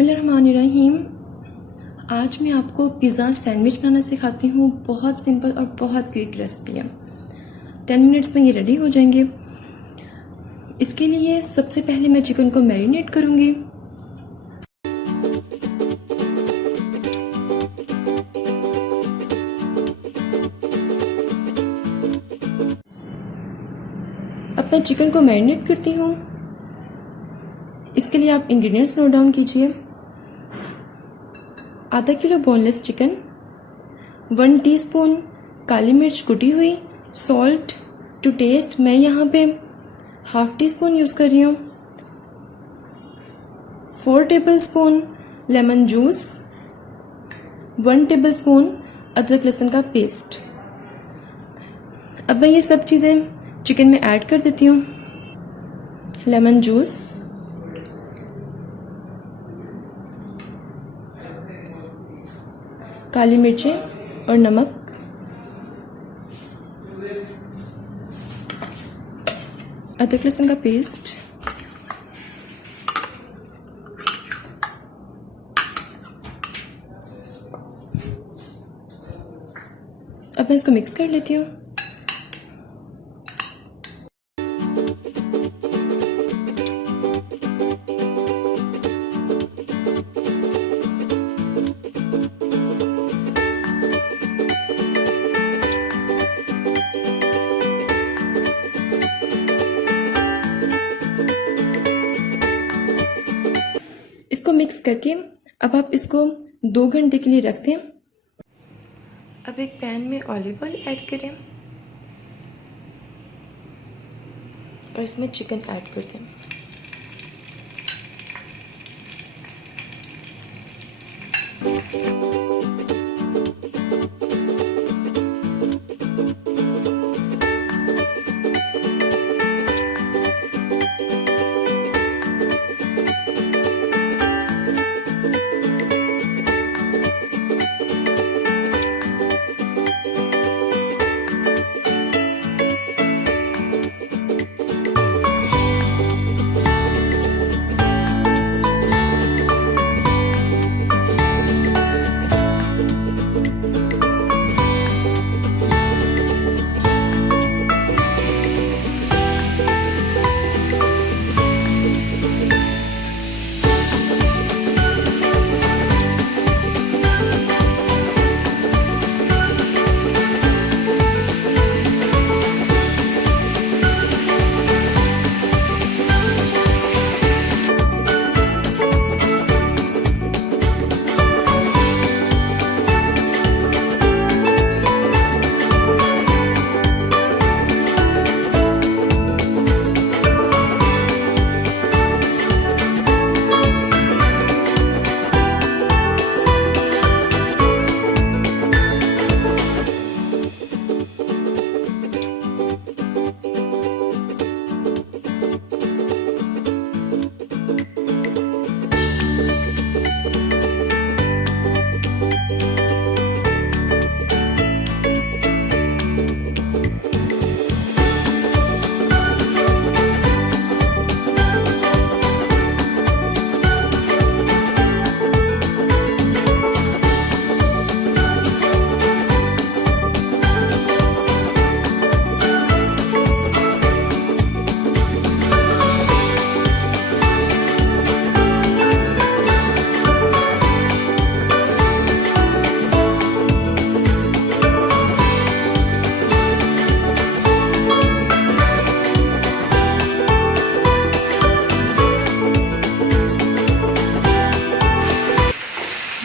बिस्मिल्लाहिर्रहमानिर्रहीम। आज मैं आपको पिज़्ज़ा सैंडविच बनाना सिखाती हूँ। बहुत सिंपल और बहुत क्विक रेसिपी है। 10 मिनट्स में ये रेडी हो जाएंगे। इसके लिए सबसे पहले मैं चिकन को मैरिनेट करूँगी। अब मैं चिकन को मैरिनेट करती हूँ। इसके लिए आप इंग्रेडिएंट्स नोट डाउन कीजिए। आधा किलो बोनलेस चिकन, 1 टीस्पून काली मिर्च कुटी हुई, सॉल्ट टू टेस्ट, मैं यहाँ पे ½ टीस्पून यूज़ कर रही हूँ, 4 टेबलस्पून लेमन जूस, 1 टेबलस्पून अदरक लहसुन का पेस्ट। अब मैं ये सब चीज़ें चिकन में ऐड कर देती हूँ। लेमन जूस, काली मिर्चें और नमक, अदरक लहसुन का पेस्ट, अब मैं इसको मिक्स कर लेती हूँ। इसको मिक्स करके अब आप इसको 2 घंटे के लिए रख दें। अब एक पैन में ऑलिव ऑयल ऐड करें और इसमें चिकन ऐड कर दें।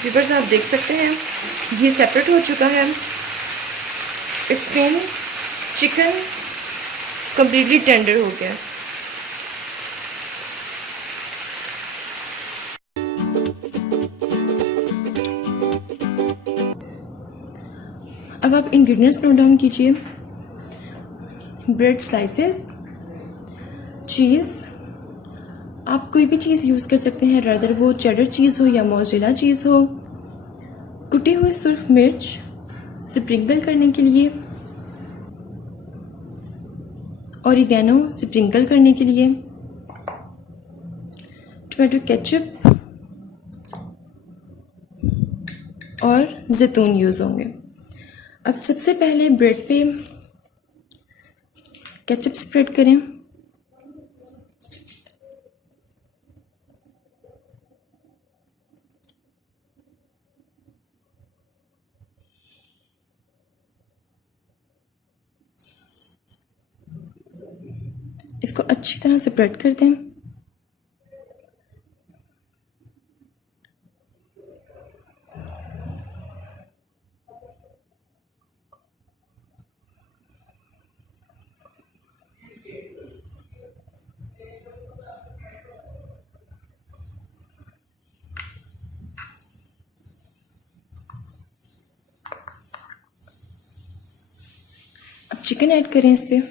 व्यूअर्स, आप देख सकते हैं ये सेपरेट हो चुका है। It's been chicken completely tender हो गया। अब आप इंग्रेडिएंट्स नोट डाउन कीजिए। ब्रेड स्लाइसेस, चीज़, आप कोई भी चीज़ यूज़ कर सकते हैं, रादर वो चेडर चीज़ हो या मोज़रेला चीज़ हो, कुटी हुई सुर्ख मिर्च स्प्रिंकल करने के लिए, ऑरिगेनो स्प्रिंकल करने के लिए, टोमेटो केचप और जैतून यूज़ होंगे। अब सबसे पहले ब्रेड पे केचप स्प्रेड करें। इसको अच्छी तरह स्प्रेड कर दें। अब चिकन ऐड करें इस पे।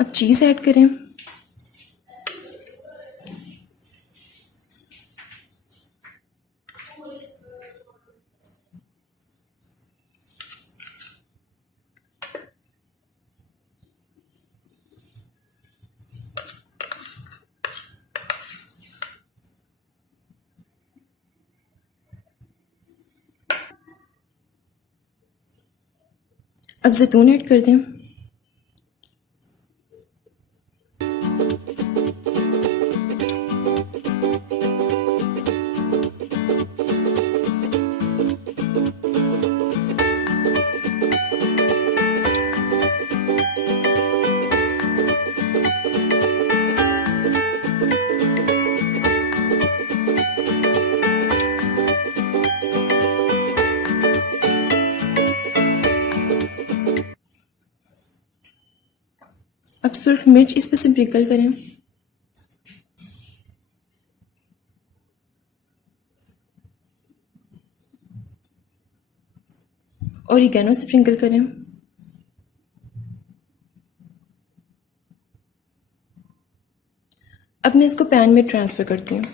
अब चीज़ ऐड करें। अब जैतून ऐड कर दें। अब सुर्ख मिर्च इस पे स्प्रिंकल करें। ओरिगैनो स्प्रिंकल करें। अब मैं इसको पैन में ट्रांसफ़र करती हूँ।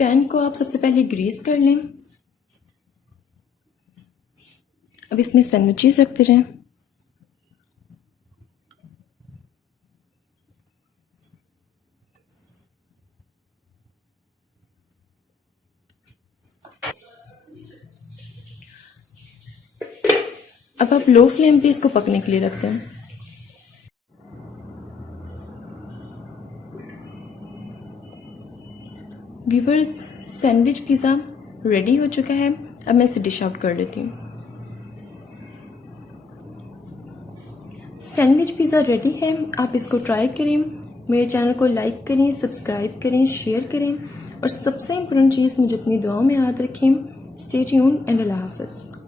पैन को आप सबसे पहले ग्रीस कर लें। अब इसमें सैंडविचेस रखते जाएं। अब आप लो फ्लेम पे इसको पकने के लिए रखते हैं। व्यूअर्स, सैंडविच पिज़्ज़ा रेडी हो चुका है। अब मैं इसे डिश आउट कर लेती हूँ। सैंडविच पिज़्ज़ा रेडी है। आप इसको ट्राई करें। मेरे चैनल को लाइक करें, सब्सक्राइब करें, शेयर करें और सबसे इम्पोर्टेंट चीज़, मुझे अपनी दुआओं में याद रखें। स्टे ट्यून्ड एंड अल्लाह हाफ़िज़।